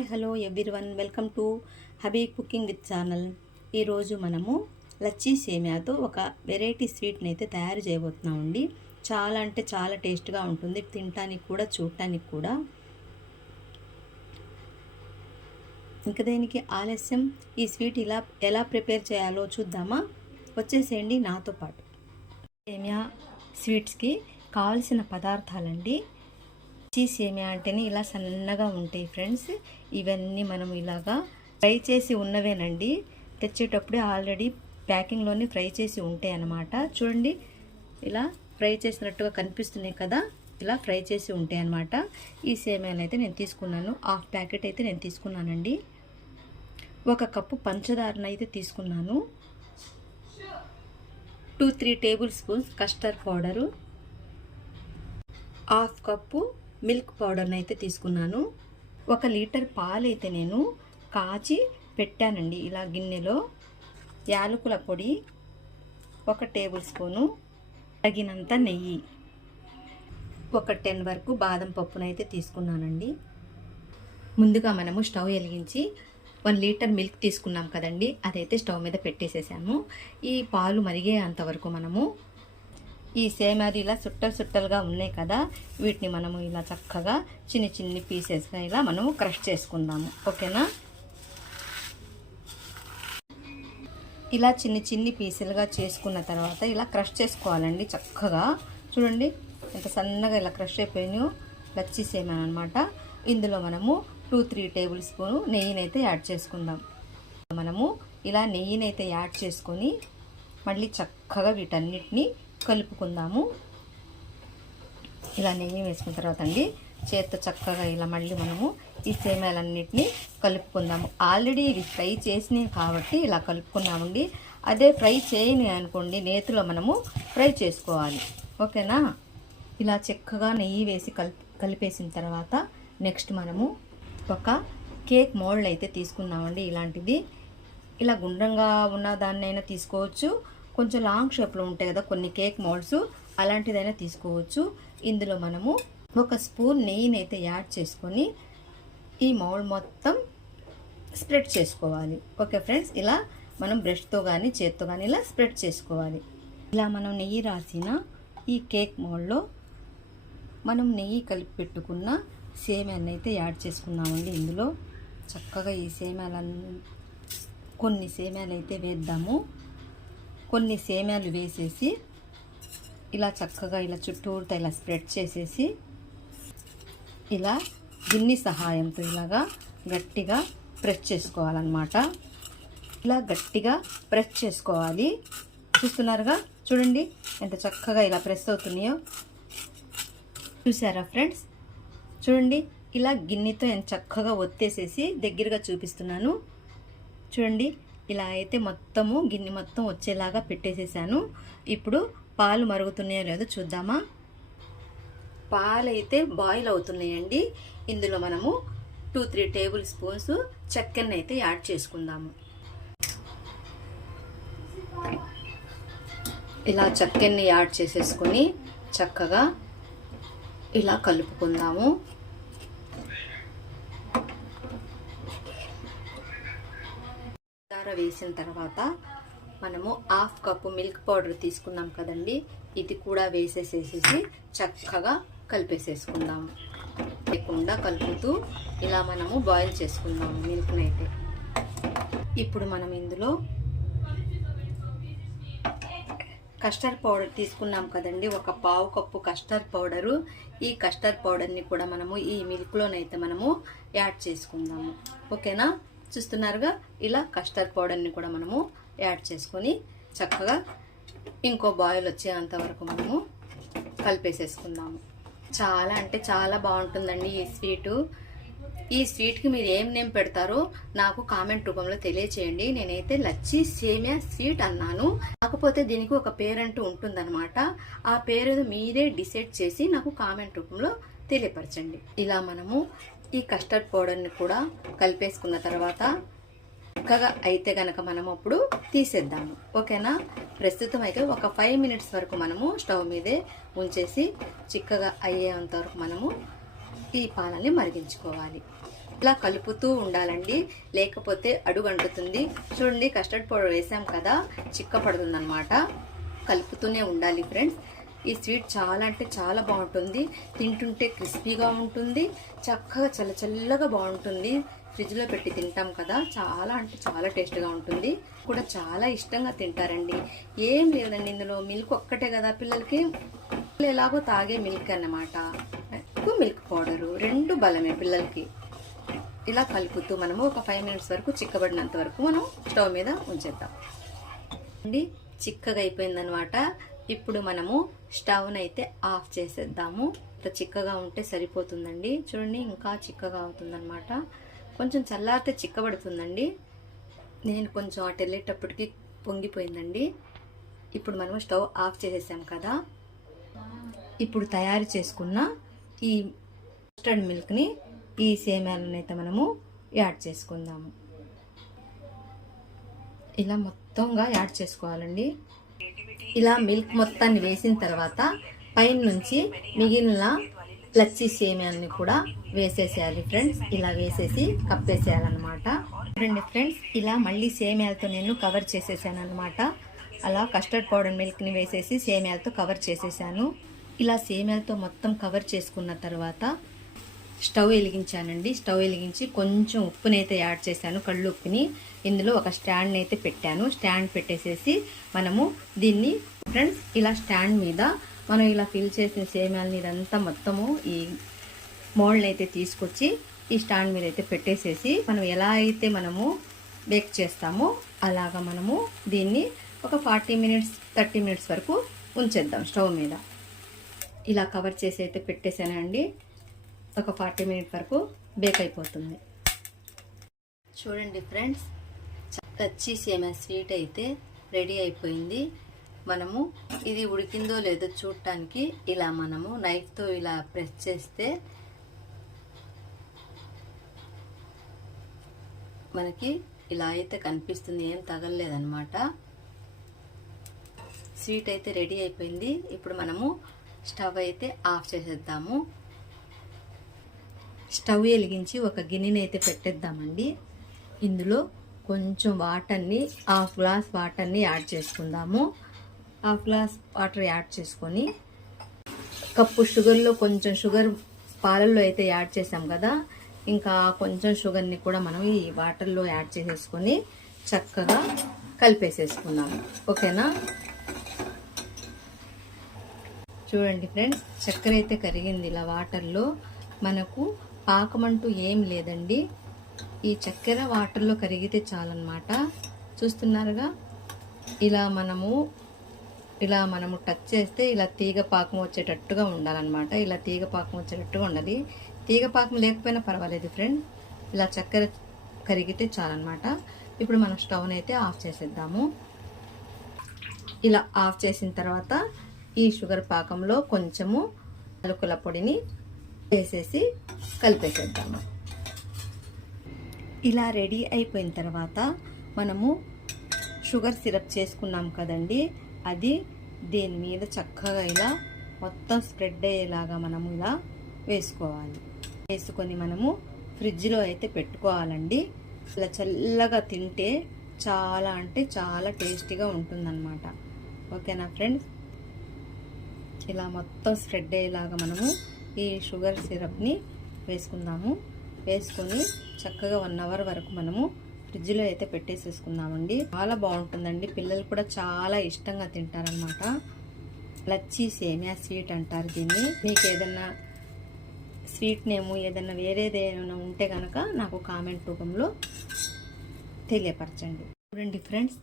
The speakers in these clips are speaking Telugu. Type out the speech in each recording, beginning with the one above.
Hi hello everyone, welcome to hubby cooking with channel. ఈరోజు మనము లచ్చీ సేమియాతో ఒక వెరైటీ స్వీట్ని అయితే తయారు చేయబోతున్నామండి. చాలా అంటే చాలా టేస్ట్గా ఉంటుంది, తినటానికి కూడా చూడటానికి కూడా. ఇంకా దేనికి ఆలస్యం, ఈ స్వీట్ ఎలా ప్రిపేర్ చేయాలో చూద్దామా? వచ్చేసేయండి నాతో పాటు. సేమియా స్వీట్స్కి కావలసిన పదార్థాలండి. లచ్చీ సేమియా అంటేనే ఇలా సన్నగా ఉంటాయి ఫ్రెండ్స్. ఇవన్నీ మనం ఇలాగా ఫ్రై చేసి ఉన్నవేనండి. తెచ్చేటప్పుడే ఆల్రెడీ ప్యాకింగ్లోనే ఫ్రై చేసి ఉంటాయి అన్నమాట. చూడండి, ఇలా ఫ్రై చేసినట్టుగా కనిపిస్తున్నాయి కదా, ఇలా ఫ్రై చేసి ఉంటాయి అన్నమాట. ఈ సేమియాని అయితే నేను తీసుకున్నాను, హాఫ్ ప్యాకెట్ అయితే నేను తీసుకున్నానండి. 1 కప్పు పంచదారను అయితే తీసుకున్నాను. 2-3 table spoons custard powder, half cup milk పౌడర్ని అయితే తీసుకున్నాను. 1 లీటర్ పాలు అయితే నేను కాచి పెట్టానండి ఇలా గిన్నెలో. యాలకుల పొడి 1 టేబుల్ స్పూను, తగినంత నెయ్యి, 10 వరకు బాదం పప్పునైతే తీసుకున్నానండి. ముందుగా మనము స్టవ్ వెలిగించి 1 లీటర్ మిల్క్ తీసుకున్నాం కదండి, అదైతే స్టవ్ మీద పెట్టేసేసాము. ఈ పాలు మరిగే అంతవరకు మనము ఈ సేమియాలు ఇలా సుట్టలుగా ఉన్నాయి కదా, వీటిని మనము ఇలా చక్కగా చిన్ని పీసెస్గా ఇలా మనము క్రష్ చేసుకుందాము. ఓకేనా? ఇలా చిన్ని పీసులుగా చేసుకున్న తర్వాత ఇలా క్రష్ చేసుకోవాలండి చక్కగా. చూడండి ఎంత సన్నగా ఇలా క్రష్ అయిపోయినాయో లచ్చీ సేమియా అనమాట. ఇందులో మనము 2-3 టేబుల్ స్పూన్ నెయ్యినైతే యాడ్ చేసుకుందాం. మనము ఇలా నెయ్యినైతే యాడ్ చేసుకొని మళ్ళీ చక్కగా వీటన్నిటిని కలుపుకుందాము. ఇలా నెయ్యి వేసుకున్న తర్వాత అండి చేత్తో చక్కగా ఇలా మళ్ళీ మనము ఈ సేమియాలన్నిటిని కలుపుకుందాము. ఆల్రెడీ ఇది ఫ్రై చేసినవి కాబట్టి ఇలా కలుపుకున్నామండి. అదే ఫ్రై చేయని అనుకోండి, నేతిలో మనము ఫ్రై చేసుకోవాలి. ఓకేనా? ఇలా చక్కగా నెయ్యి వేసి కలిపేసిన తర్వాత నెక్స్ట్ మనము ఒక కేక్ మోల్డ్ అయితే తీసుకున్నామండి. ఇలాంటిది ఇలా గుండ్రంగా ఉన్న దాన్నైనా తీసుకోవచ్చు, కొంచెం లాంగ్ షేప్లో ఉంటాయి కదా కొన్ని కేక్ మోల్డ్స్, అలాంటిదైనా తీసుకోవచ్చు. ఇందులో మనము 1 స్పూన్ నెయ్యిని అయితే యాడ్ చేసుకొని ఈ మౌల్డ్ మొత్తం స్ప్రెడ్ చేసుకోవాలి. ఓకే ఫ్రెండ్స్, ఇలా మనం బ్రష్తో కానీ చేత్తో కానీ ఇలా స్ప్రెడ్ చేసుకోవాలి. ఇలా మనం నెయ్యి రాసిన ఈ కేక్ మౌల్డ్లో మనం నెయ్యి కలిపి పెట్టుకున్న సేమియాన్ని అయితే యాడ్ చేసుకున్నామండి. ఇందులో చక్కగా ఈ సేమియాలన్నీ కొన్ని సేమియాలు అయితే వేద్దాము. కొన్ని సేమియాలు వేసేసి ఇలా చక్కగా ఇలా చుట్టూరుతో ఇలా స్ప్రెడ్ చేసేసి ఇలా గిన్నె సహాయంతో ఇలాగా గట్టిగా ప్రెస్ చేసుకోవాలన్నమాట. ఇలా గట్టిగా ప్రెస్ చేసుకోవాలి. చూస్తున్నారుగా, చూడండి ఎంత చక్కగా ఇలా ప్రెస్ అవుతున్నాయో. చూసారా ఫ్రెండ్స్? చూడండి, ఇలా గిన్నెతో ఎంత చక్కగా ఒత్తేసేసి దగ్గరగా చూపిస్తున్నాను. చూడండి, ఇలా అయితే మొత్తము గిన్నె మొత్తం వచ్చేలాగా పెట్టేసేసాను. ఇప్పుడు పాలు మరుగుతున్నాయో లేదో చూద్దామా? పాలు అయితే బాయిల్ అవుతున్నాయండి. ఇందులో మనము 2-3 టేబుల్ స్పూన్స్ చక్కెరని అయితే యాడ్ చేసుకుందాము. ఇలా చక్కెరని యాడ్ చేసేసుకొని చక్కగా ఇలా కలుపుకుందాము. వేసిన తర్వాత మనము హాఫ్ కప్పు మిల్క్ పౌడర్ తీసుకున్నాం కదండి, ఇది కూడా వేసేసేసి చక్కగా కలిపేసేసుకుందాము. లేకుండా కలుపుతూ ఇలా మనము బాయిల్ చేసుకుందాము మిల్క్ని అయితే. ఇప్పుడు మనం ఇందులో కస్టర్డ్ పౌడర్ తీసుకున్నాం కదండి, 1/4 కప్పు కస్టర్డ్ పౌడరు. ఈ కస్టర్డ్ పౌడర్ని కూడా మనము ఈ మిల్క్లోనైతే మనము యాడ్ చేసుకుందాము. ఓకేనా? చూస్తున్నారుగా, ఇలా కస్టర్డ్ పౌడర్ని కూడా మనము యాడ్ చేసుకొని చక్కగా ఇంకో బాయిల్ వచ్చేంత వరకు మనము కలిపేసేసుకుందాము. చాలా అంటే చాలా బాగుంటుందండి ఈ స్వీటు. ఈ స్వీట్కి మీరు ఏం నేమ్ పెడతారో నాకు కామెంట్ రూపంలో తెలియచేయండి. నేనైతే లచ్చీ సేమియా స్వీట్ అన్నాను, కాకపోతే దీనికి ఒక పేరంటూ ఉంటుందన్నమాట. ఆ పేరు మీరే డిసైడ్ చేసి నాకు కామెంట్ రూపంలో తెలియపరచండి. ఇలా మనము ఈ కస్టర్డ్ పౌడర్ని కూడా కలిపేసుకున్న తర్వాత చక్కగా అయితే గనక మనం అప్పుడు తీసేద్దాము. ఓకేనా? ప్రస్తుతం అయితే ఒక 5 మినిట్స్ వరకు మనము స్టవ్ మీదే ఉంచేసి చిక్కగా అయ్యేంత వరకు మనము ఈ పాలని మరిగించుకోవాలి. ఇలా కలుపుతూ ఉండాలండి, లేకపోతే అడుగు అంటుతుంది. చూడండి, కస్టర్డ్ పౌడర్ వేసాం కదా, చిక్కపడుతుంది అనమాట. కలుపుతూనే ఉండాలి ఫ్రెండ్స్. ఈ స్వీట్ చాలా అంటే చాలా బాగుంటుంది. తింటుంటే క్రిస్పీగా ఉంటుంది, చక్కగా చల్లగా బాగుంటుంది. ఫ్రిడ్జ్లో పెట్టి తింటాం కదా, చాలా అంటే చాలా టేస్ట్గా ఉంటుంది. కూడా చాలా ఇష్టంగా తింటారండి. ఏం లేదండి, ఇందులో మిల్క్ ఒక్కటే కదా పిల్లలకి, ఎలాగో తాగే మిల్క్ అన్నమాట. మిల్క్ పౌడరు రెండు బలమే పిల్లలకి. ఇలా కలుపుతూ మనము ఒక 5 మినిట్స్ వరకు చిక్కబడినంత వరకు మనం స్టవ్ మీద ఉంచేద్దాం అండి. చిక్కగా అయిపోయిందనమాట. ఇప్పుడు మనము స్టవ్ని అయితే ఆఫ్ చేసేద్దాము. చిక్కగా ఉంటే సరిపోతుందండి. చూడండి, ఇంకా చిక్కగా అవుతుందన్నమాట. కొంచెం చల్లారితే చిక్కబడుతుందండి. నేను కొంచెం అటు వెళ్ళేటప్పటికి పొంగిపోయిందండి. ఇప్పుడు మనము స్టవ్ ఆఫ్ చేసేసాం కదా. ఇప్పుడు తయారు చేసుకున్న ఈ కస్టర్డ్ మిల్క్ని ఈ సేమ్యాలను అయితే మనము యాడ్ చేసుకుందాము. ఇలా మొత్తంగా యాడ్ చేసుకోవాలండి. ఇలా మిల్క్ మొత్తాన్ని వేసిన తర్వాత పైన నుంచి మిగిలిన లచ్చి సేమ్యాలని కూడా వేసేసేయాలి ఫ్రెండ్స్. ఇలా వేసేసి కప్పేసేయాలన్నమాట. చూడండి ఫ్రెండ్స్, ఇలా మళ్ళీ సేమ్యాలతో నేను కవర్ చేసేసాను అనమాట. అలా కస్టర్డ్ పౌడర్ మిల్క్ని వేసేసి సేమ్యాలతో కవర్ చేసేసాను. ఇలా సేమ్యాలతో మొత్తం కవర్ చేసుకున్న తర్వాత స్టవ్ వెలిగించానండి. స్టవ్ వెలిగించి కొంచెం ఉప్పునైతే యాడ్ చేశాను, కళ్ళు ఉప్పుని. ఇందులో ఒక స్టాండ్ అయితే పెట్టాను. స్టాండ్ పెట్టేసేసి మనము దీన్ని ఫ్రెండ్స్ ఇలా స్టాండ్ మీద మనం ఇలా ఫిల్ చేసిన సేమ్యాలని ఇదంతా మొత్తము ఈ మోల్డ్ని అయితే తీసుకొచ్చి ఈ స్టాండ్ మీద అయితే పెట్టేసేసి మనం ఎలా అయితే మనము బేక్ చేస్తామో అలాగా మనము దీన్ని ఒక 40 మినిట్స్ 30 మినిట్స్ వరకు ఉంచేద్దాం స్టవ్ మీద. ఇలా కవర్ చేసి అయితే పెట్టేసానండి. ఒక 40 మినిట్ వరకు బేక్ అయిపోతుంది. చూడండి ఫ్రెండ్స్, లచ్చి సేమియా స్వీట్ అయితే రెడీ అయిపోయింది. మనము ఇది ఉడికిందో లేదో చూడటానికి ఇలా మనము నైఫ్తో ఇలా ప్రెస్ చేస్తే మనకి ఇలా అయితే కనిపిస్తుంది, ఏం తగలలేదన్నమాట. స్వీట్ అయితే రెడీ అయిపోయింది. ఇప్పుడు మనము స్టవ్ అయితే ఆఫ్ చేసేద్దాము. స్టవ్ వెలిగించి ఒక గిన్నెని అయితే పెట్టేద్దామండి. ఇందులో కొంచెం వాటర్ని, హాఫ్ గ్లాస్ వాటర్ని యాడ్ చేసుకుందాము. హాఫ్ గ్లాస్ వాటర్ యాడ్ చేసుకొని కప్పు షుగర్లో కొంచెం షుగర్ పాలల్లో అయితే యాడ్ చేసాం కదా, ఇంకా కొంచెం షుగర్ని కూడా మనం ఈ వాటర్లో యాడ్ చేసేసుకొని చక్కగా కలిపేసేసుకున్నాము. ఓకేనా? చూడండి ఫ్రెండ్స్, చక్కెర అయితే కరిగింది ఇలా వాటర్లో. మనకు పాకమంటూ ఏం లేదండి, ఈ చక్కెర వాటర్లో కరిగితే చాలన్నమాట. చూస్తున్నారుగా, ఇలా మనము టచ్ చేస్తే ఇలా తీగ పాకం వచ్చేటట్టుగా ఉండాలన్నమాట. ఇలా తీగ పాకం వచ్చేటట్టుగా ఉండాలి. తీగ పాకం లేకపోయినా పర్వాలేదు ఫ్రెండ్, ఇలా చక్కెర కరిగితే చాలన్నమాట. ఇప్పుడు మనం స్టవ్ని అయితే ఆఫ్ చేసేద్దాము. ఇలా ఆఫ్ చేసిన తర్వాత ఈ షుగర్ పాకంలో కొంచెము యాలకుల పొడిని వేసేసి కలిపేసేద్దాము. ఇలా రెడీ అయిపోయిన తర్వాత మనము షుగర్ సిరప్ చేసుకున్నాం కదండి, అది దీని మీద చక్కగా ఇలా మొత్తం స్ప్రెడ్ అయ్యేలాగా మనము ఇలా వేసుకోవాలి. వేసుకొని మనము ఫ్రిడ్జ్లో అయితే పెట్టుకోవాలండి. ఇలా చల్లగా తింటే చాలా అంటే చాలా టేస్టీగా ఉంటుందన్నమాట. ఓకేనా ఫ్రెండ్స్? ఇలా మొత్తం స్ప్రెడ్ అయ్యేలాగా మనము ఈ షుగర్ సిరప్ని వేసుకుందాము. వేసుకొని చక్కగా 1 అవర్ వరకు మనము ఫ్రిడ్జ్లో అయితే పెట్టేసేసుకుందామండి. చాలా బాగుంటుందండి, పిల్లలు కూడా చాలా ఇష్టంగా తింటారనమాట. లచ్చి సేమియా స్వీట్ అంటారు దీన్ని. మీకు ఏదన్నా స్వీట్ నేము ఏదన్నా వేరేదేమైనా ఉంటే కనుక నాకు కామెంట్ రూపంలో తెలియపరచండి. చూడండి ఫ్రెండ్స్,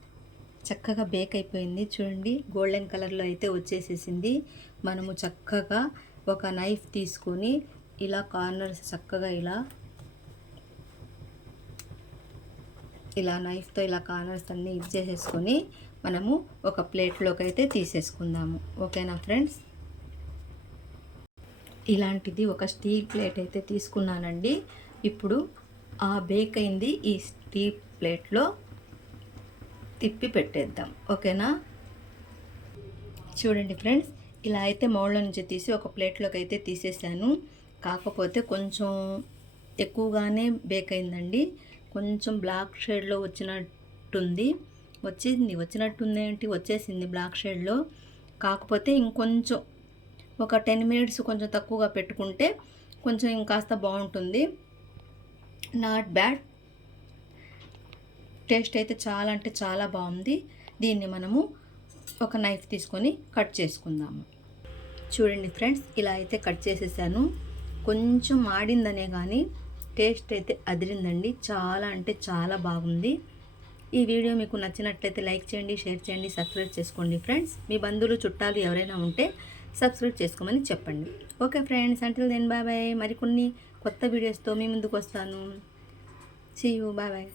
చక్కగా బేక్ అయిపోయింది. చూడండి, గోల్డెన్ కలర్లో అయితే వచ్చేసేసింది. మనము చక్కగా ఒక నైఫ్ తీసుకొని ఇలా కార్నర్స్ చక్కగా ఇలా నైఫ్తో ఇలా కార్నర్స్ అన్నీ చేసేసుకొని మనము ఒక ప్లేట్లోకి అయితే తీసేసుకుందాము. ఓకేనా ఫ్రెండ్స్? ఇలాంటిది ఒక స్టీల్ ప్లేట్ అయితే తీసుకున్నానండి. ఇప్పుడు ఆ బేక్ అయింది ఈ స్టీల్ ప్లేట్లో తిప్పి పెట్టేద్దాం. ఓకేనా? చూడండి ఫ్రెండ్స్, ఇలా అయితే మౌల్డ్లో నుంచి తీసి ఒక ప్లేట్లోకి అయితే తీసేసాను. కాకపోతే కొంచెం ఎక్కువగానే బేక్ అయిందండి. కొంచెం బ్లాక్ షేడ్లో వచ్చినట్టుంది ఏంటి, వచ్చేసింది బ్లాక్ షేడ్లో. కాకపోతే ఇంకొంచెం ఒక 10 మినిట్స్ కొంచెం తక్కువగా పెట్టుకుంటే కొంచెం ఇంకాస్త బాగుంటుంది. Not bad. టేస్ట్ అయితే చాలా అంటే చాలా బాగుంది. దీన్ని మనము ఒక నైఫ్ తీసుకొని కట్ చేసుకుందాము. చూడండి ఫ్రెండ్స్, ఇలా అయితే కట్ చేసేసాను. కొంచెం మాడిందనే కానీ టేస్ట్ అయితే అదిరిందండి. చాలా అంటే చాలా బాగుంది. ఈ వీడియో మీకు నచ్చినట్లయితే లైక్ చేయండి, షేర్ చేయండి, సబ్స్క్రైబ్ చేసుకోండి ఫ్రెండ్స్. మీ బంధువులు చుట్టాలు ఎవరైనా ఉంటే సబ్స్క్రైబ్ చేసుకోమని చెప్పండి. Okay friends, until then bye bye. మరికొన్ని కొత్త వీడియోస్తో మీ ముందుకు వస్తాను. See you, bye bye.